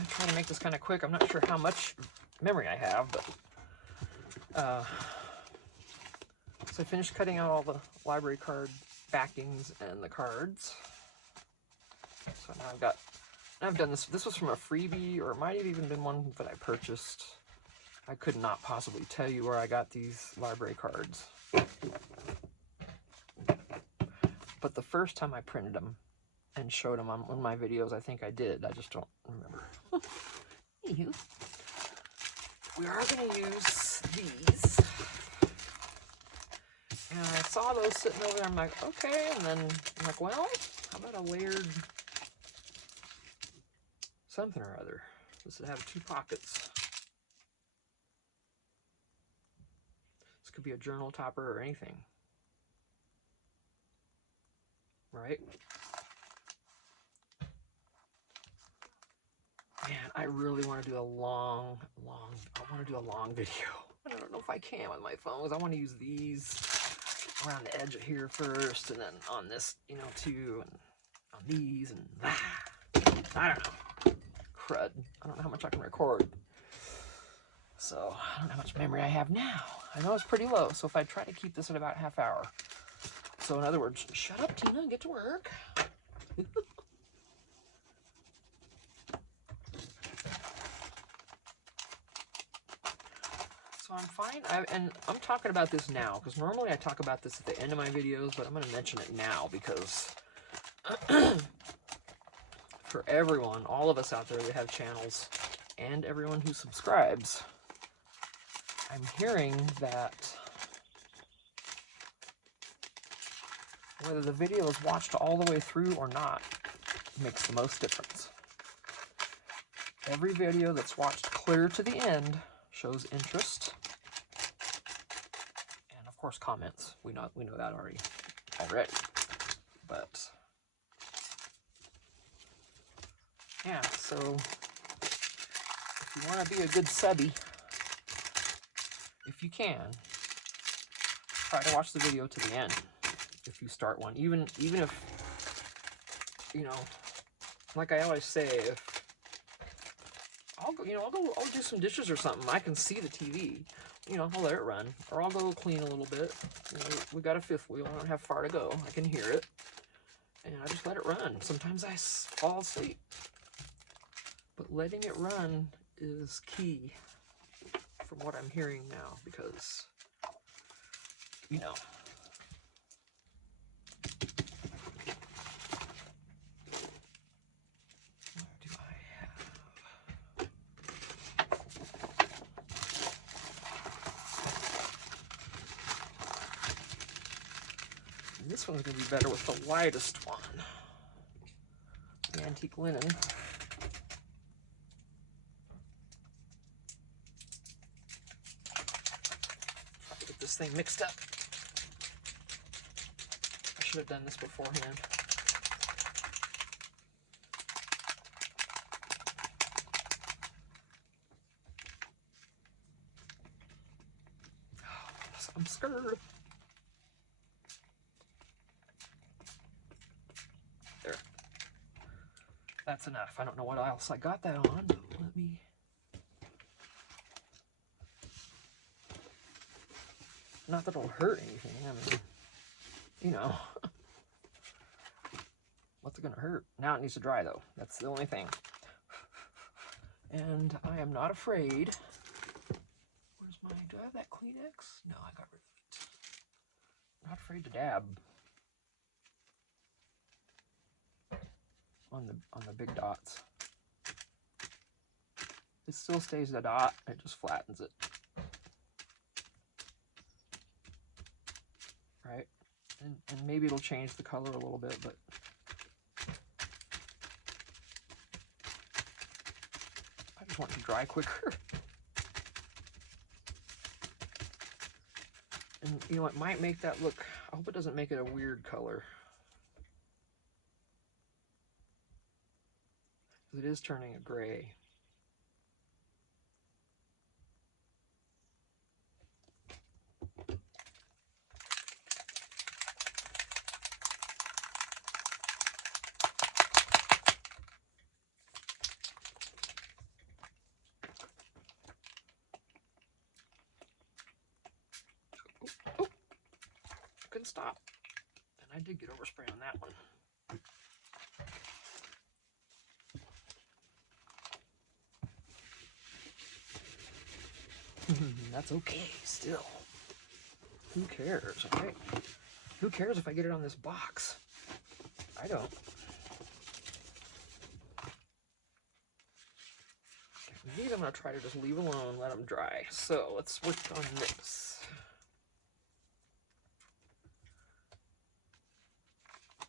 I'm trying to make this kind of quick. I'm not sure how much memory I have, but so I finished cutting out all the library card backings and the cards. So now I've done this. This was from a freebie, or it might have even been one that I purchased. I could not possibly tell you where I got these library cards. But the first time I printed them and showed them on one of my videos, I think I did. I just don't remember. Anywho, we are going to use these. And I saw those sitting over there. I'm like, okay. And then I'm like, well, how about a layered something or other? This would have 2 pockets. This could be a journal topper or anything. Right? Man, I really want to do a long video. I don't know if I can with my phone, because I want to use these around the edge of here first, and then on this, you know, too, and on these, and I don't know. Crud. I don't know how much I can record. So, I don't know how much memory I have now. I know it's pretty low, so if I try to keep this at about ½ hour. So, in other words, shut up, Tina, and get to work. So I'm fine, and I'm talking about this now, because normally I talk about this at the end of my videos, but I'm going to mention it now, because for everyone, all of us out there that have channels, and everyone who subscribes, I'm hearing that whether the video is watched all the way through or not makes the most difference. Every video that's watched clear to the end shows interest, and of course comments. We know that already. But yeah, so if you want to be a good subby, if you can, try to watch the video to the end. If you start one, even if, you know, like I always say, if I'll do some dishes or something, I can see the TV, you know, I'll let it run, or I'll go clean a little bit. You know, we got a 5th wheel, I don't have far to go, I can hear it, and I just let it run. Sometimes I fall asleep, but letting it run is key from what I'm hearing now, because, you know, this one's going to be better with the lightest one. The antique linen. Get this thing mixed up. I should have done this beforehand. I'm scared. There. That's enough. I don't know what else I got that on, but let me... Not that it'll hurt anything. I mean, you know. What's it gonna hurt? Now it needs to dry, though. That's the only thing. And I am not afraid. Where's my... Do I have that Kleenex? No, I got rid of it. Not afraid to dab. On the big dots. It still stays a dot, it just flattens it. Right? And maybe it'll change the color a little bit, but I just want it to dry quicker. And you know, it might make that look, I hope it doesn't make it a weird color. Because it is turning a gray. couldn't stop. And I did get overspray on that one. That's okay, still. Who cares, right? Who cares if I get it on this box? I don't. These I'm going to try to just leave alone, let them dry. So let's work on this.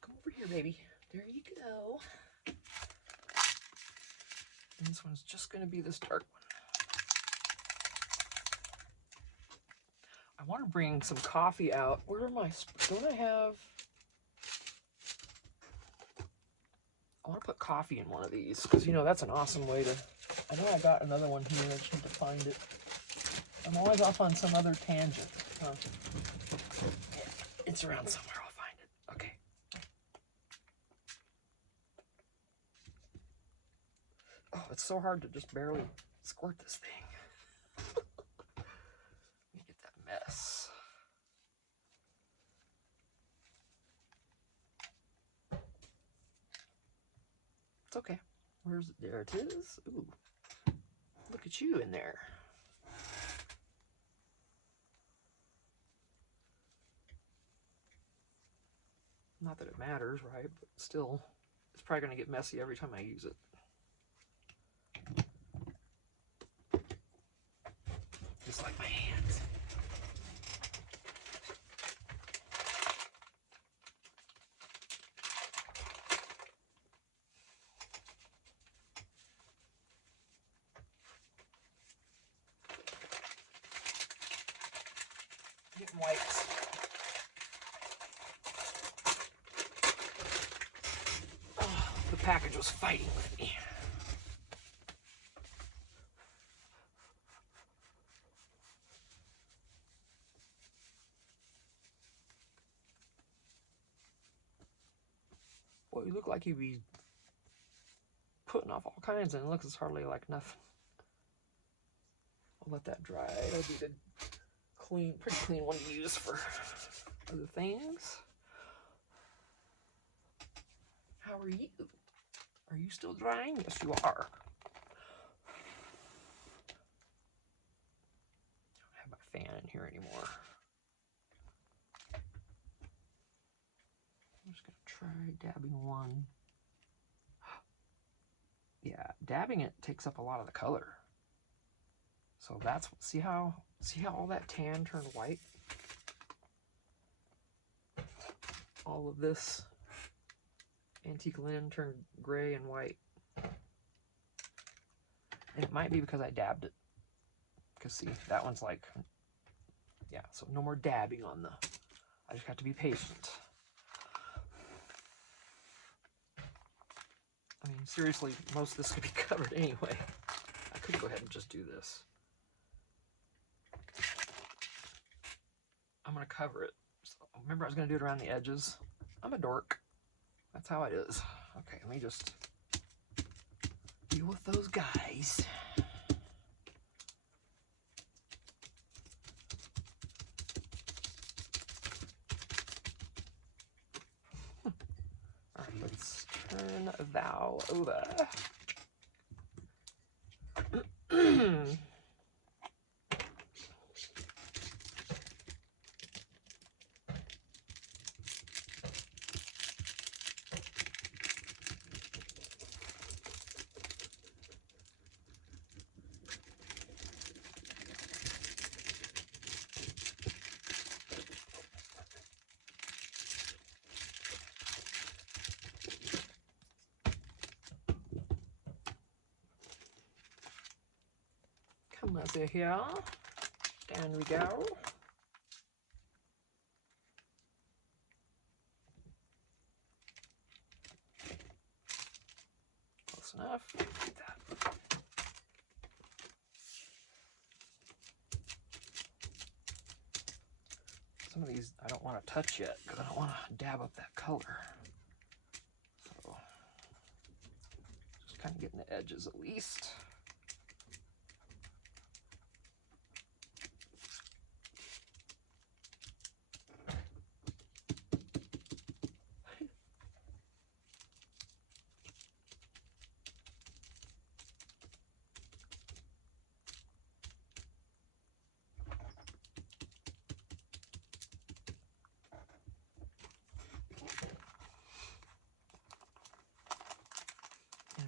Come over here, baby. There you go. And this one's just going to be this dark one. I want to bring some coffee out. Where are my, don't I have, I want to put coffee in one of these because, you know, that's an awesome way to, I know I got another one here. I just need to find it. I'm always off on some other tangent. Huh? Yeah, it's around somewhere. I'll find it. Okay. Oh, it's so hard to just barely squirt this thing. Let me get that mess. It's okay. Where's it? There it is. Ooh. Look at you in there. Not that it matters, right? But still, it's probably going to get messy every time I use it. Just like my hands. Getting wipes. Oh, the package was fighting with me. Boy, you look like you'd be putting off all kinds, and it looks hardly like nothing. I'll let that dry. It'll be the clean, pretty clean one to use for other things. How are you? Are you still drying? Yes, you are. I don't have my fan in here anymore. I'm just going to try dabbing one. Yeah, dabbing it takes up a lot of the color. So that's, see how all that tan turned white? All of this antique linen turned gray and white. And it might be because I dabbed it. Because see, that one's like, yeah, so no more dabbing on the, I just got to be patient. I mean, seriously, most of this could be covered anyway. I could go ahead and just do this. I'm going to cover it. So, remember, I was going to do it around the edges. I'm a dork. That's how it is. Okay, let me just deal with those guys. All right, let's turn thou over. Come over here. Down we go. Close enough. Like that. Some of these I don't want to touch yet because I don't want to dab up that color. So just kind of getting the edges at least.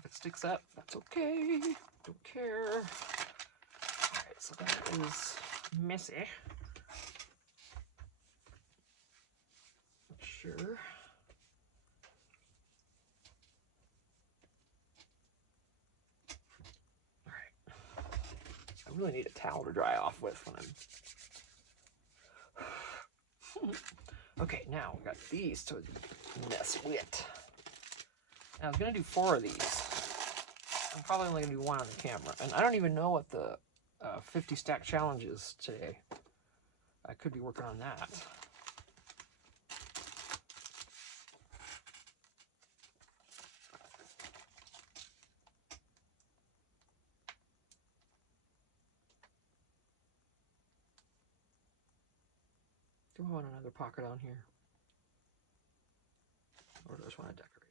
it sticks up, that's okay. Don't care. Alright, so that is messy. Sure. Alright. I really need a towel to dry off with when I'm... Okay, now we got these to mess with. Now I was going to do 4 of these. I'm probably only going to do 1 on the camera. And I don't even know what the 50 stack challenge is today. I could be working on that. Do I want another pocket on here? Or do I just want to decorate it?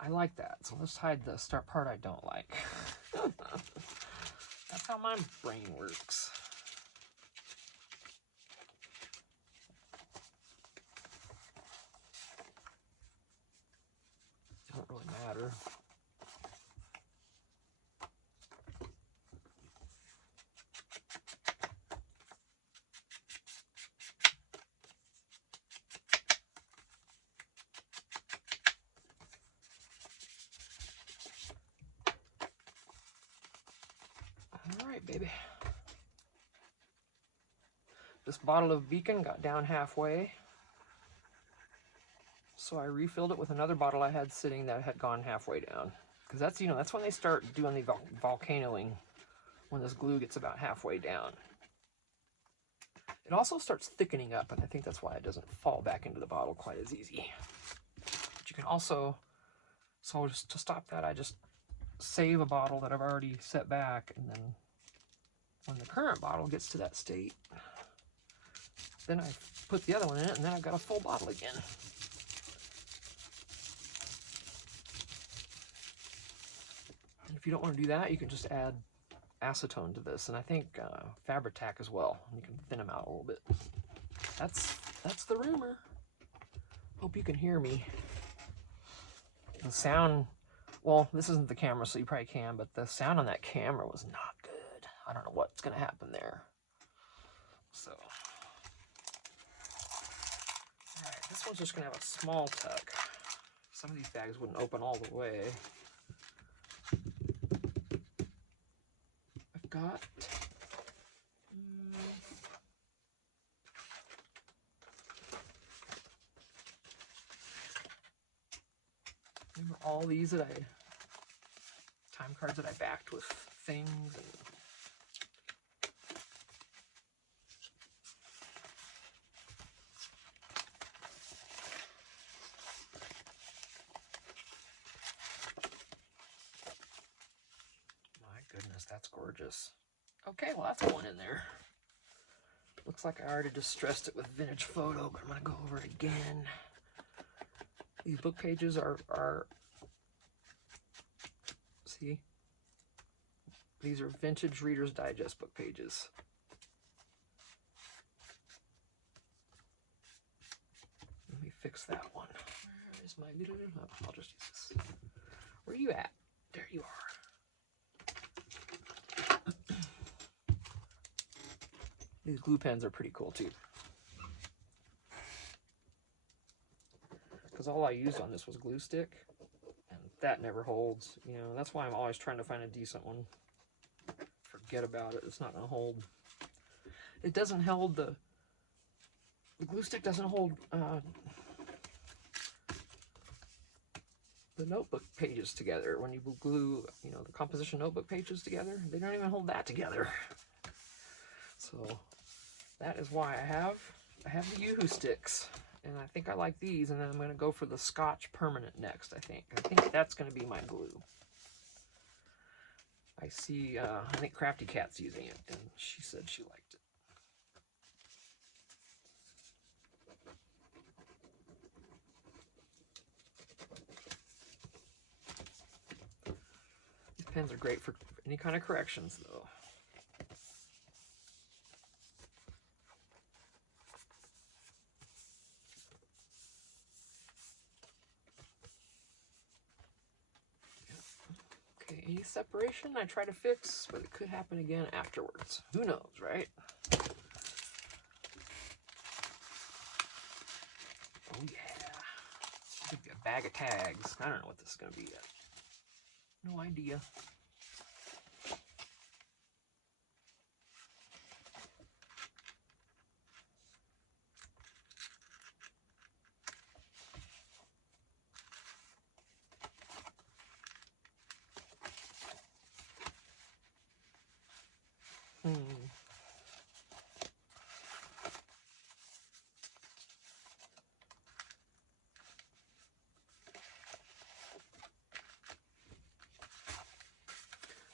I like that, so let's hide the start part I don't like. That's how my brain works. Doesn't really matter. Alright, baby. This bottle of Beacon got down halfway, so I refilled it with another bottle I had sitting that had gone halfway down. Because that's, you know, that's when they start doing the volcanoing, when this glue gets about halfway down. It also starts thickening up, and I think that's why it doesn't fall back into the bottle quite as easy. But you can also, so just to stop that, I just save a bottle that I've already set back, and then when the current bottle gets to that state, then I put the other one in it, and then I've got a full bottle again. And if you don't want to do that, you can just add acetone to this, and I think Fabri-Tac as well. You can thin them out a little bit. That's the rumor. Hope you can hear me. The sound, well, this isn't the camera, so you probably can, but the sound on that camera was not good. I don't know what's going to happen there. So, alright, this one's just going to have a small tuck. Some of these bags wouldn't open all the way. I've got... remember all these that time cards that I backed with things and my goodness, that's gorgeous. Okay, well that's one in there. Looks like I already distressed it with Vintage Photo, but I'm gonna go over it again. These book pages are see, these are vintage Reader's Digest book pages. Let me fix that one. Where is my little, oh, I'll just use this. Where are you at? There you are. These glue pens are pretty cool too. Because all I used on this was glue stick, and that never holds. You know, that's why I'm always trying to find a decent one. Forget about it, it's not gonna hold. It doesn't hold the glue stick doesn't hold the notebook pages together. When you glue, you know, the composition notebook pages together, they don't even hold that together. So that is why I have the Yoo-Hoo sticks. And I think I like these, and then I'm going to go for the Scotch Permanent next, I think. I think that's going to be my glue. I see, I think Crafty Cat's using it, and she said she liked it. These pens are great for any kind of corrections, though. a separation I try to fix, but it could happen again afterwards. Who knows, right? Oh yeah. This could be a bag of tags. I don't know what this is going to be yet. No idea.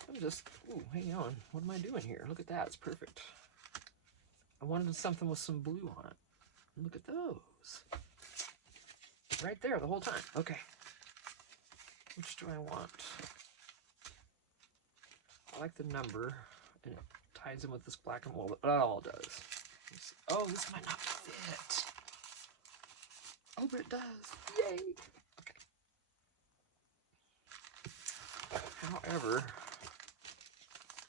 I'm just, ooh, hang on. What am I doing here? Look at that. It's perfect. I wanted something with some blue on it. Look at those. Right there the whole time. Okay. Which do I want? I like the number, and it ties in with this black and white. It all does. Oh, this might not fit. Oh, but it does. Yay. Okay. However,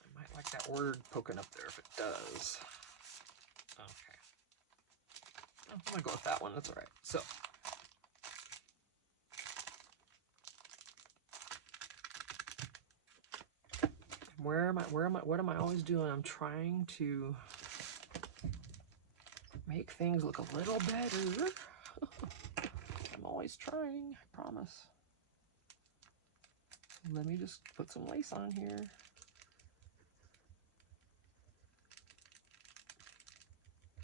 I might like that word poking up there if it does. Okay. Oh, I'm going to go with that one. That's all right. So, what am I always doing? I'm trying to make things look a little better. I'm always trying, I promise. Let me just put some lace on here.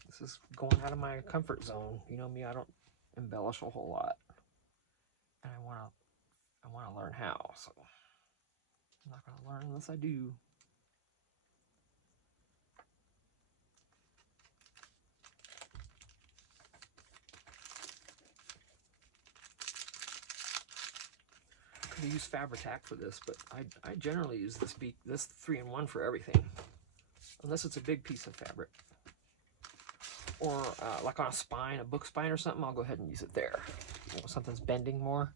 This is going out of my comfort zone. You know me, I don't embellish a whole lot. And I wanna learn how, so I'm not gonna learn unless I do. Could have used Fabri-Tac for this, but I generally use this 3-in-1 for everything. Unless it's a big piece of fabric. Or like on a spine, a book spine or something, I'll go ahead and use it there. You know, something's bending more.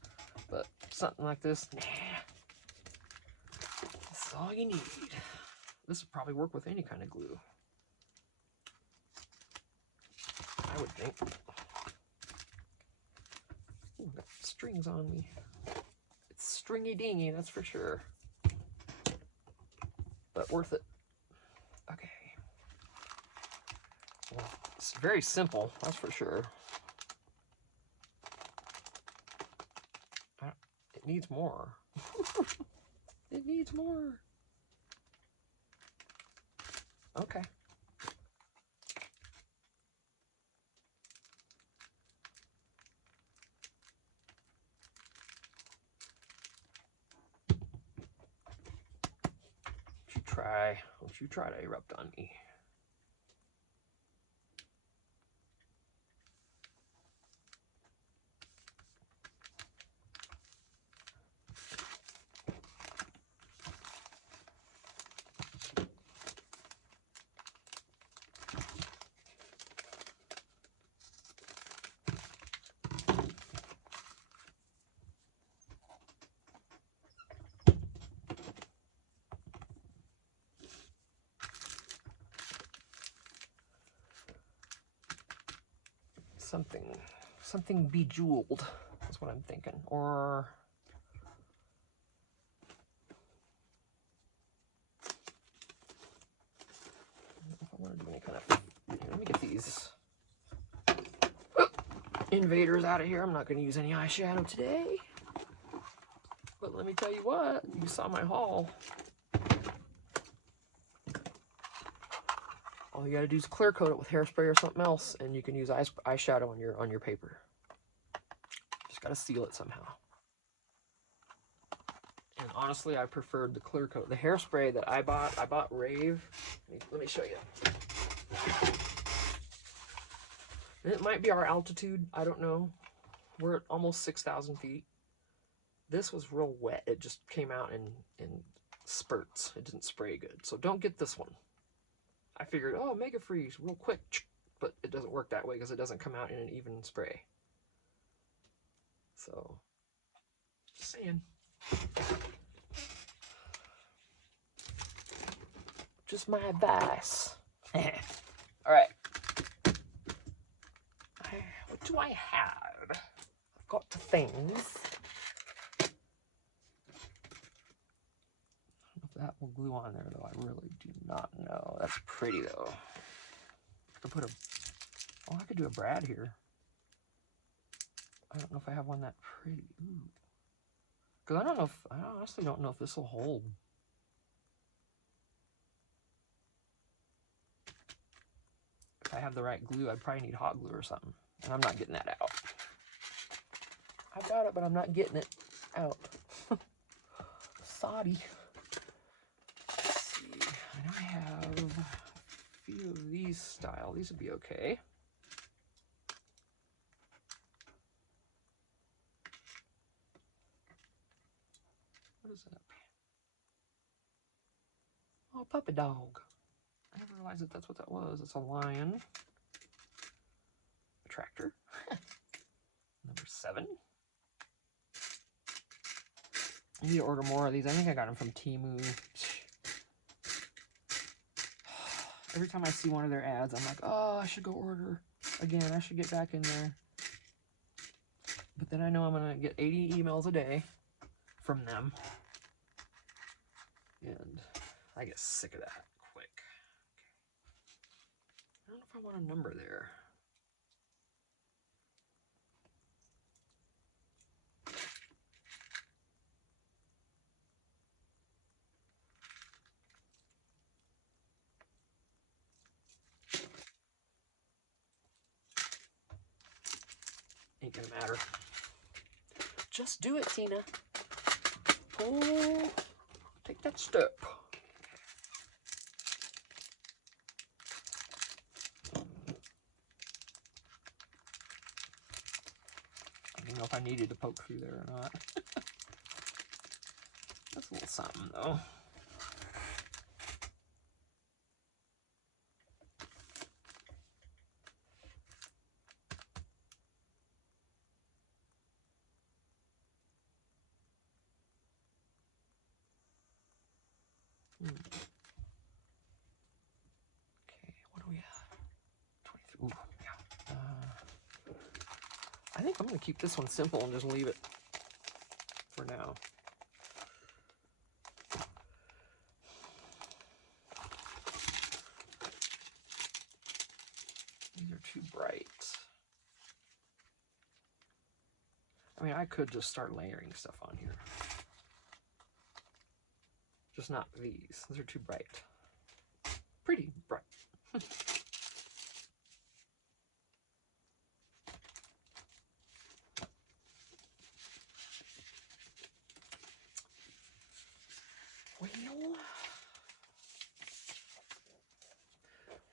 But something like this, nah. This is all you need. This would probably work with any kind of glue, I would think. Ooh, got strings on me. It's stringy dingy, that's for sure. But worth it. Okay. Well, it's very simple, that's for sure. It needs more. It needs more. Okay. Don't you try to erupt on me. Something bejeweled is what I'm thinking. Or if I want to do any kind of, let me get these invaders out of here. I'm not going to use any eyeshadow today. But let me tell you what, you saw my haul. All you gotta do is clear coat it with hairspray or something else, and you can use eyeshadow on your paper. Just gotta seal it somehow. And honestly, I preferred the clear coat. The hairspray that I bought Rave. Let me show you. And it might be our altitude, I don't know. We're at almost 6,000 feet. This was real wet. It just came out in spurts. It didn't spray good. So don't get this one. I figured, oh, Mega Freeze, real quick, but it doesn't work that way because it doesn't come out in an even spray. So, just saying. Just my advice. All right. What do I have? I've got things. If that will glue on there, though, I really do not know. That's pretty, though. I could put a... Oh, I could do a brad here. I don't know if I have one that pretty. Because I don't know if... I honestly don't know if this will hold. If I have the right glue, I'd probably need hot glue or something. And I'm not getting that out. I've got it, but I'm not getting it out. Sorry. Let's see. I know I have a few of these style. These would be okay. What is that? Oh, puppy dog. I never realized that that's what that was. It's a lion. A tractor. Number 7. I need to order more of these. I think I got them from Temu. Every time I see one of their ads, I'm like, oh, I should go order again. I should get back in there. But then I know I'm going to get 80 emails a day from them. And I get sick of that quick. I don't know if I want a number there. Ain't gonna matter. Just do it, Tina. Oh, take that step. I don't know if I needed to poke through there or not. That's a little something, though. Okay, what do we have? 23. Ooh, yeah. I think I'm going to keep this one simple and just leave it for now. These are too bright. I mean, I could just start layering stuff on here. Just not these. Those are too bright. Pretty bright. Well,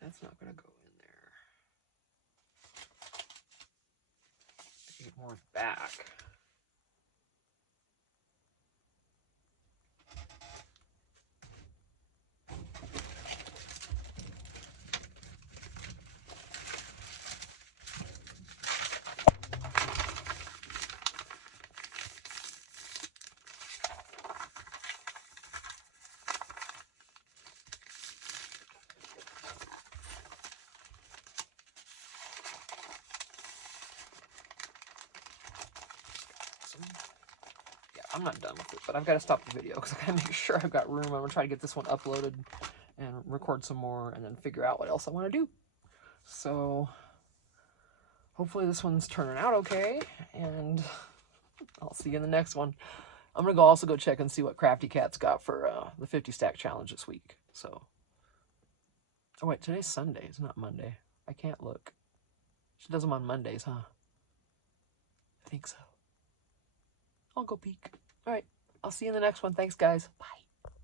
that's not going to go in there. I can get more back. Yeah, I'm not done with it, but I've got to stop the video because I got to make sure I've got room. I'm going to try to get this one uploaded and record some more and then figure out what else I want to do. So hopefully this one's turning out okay, and I'll see you in the next one. I'm going to also go check and see what Crafty Cat's got for the 50 stack challenge this week. So, oh wait, today's Sunday. It's not Monday. I can't look. She does them on Mondays, huh? I think so. I'll go peek. All right. I'll see you in the next one. Thanks, guys. Bye.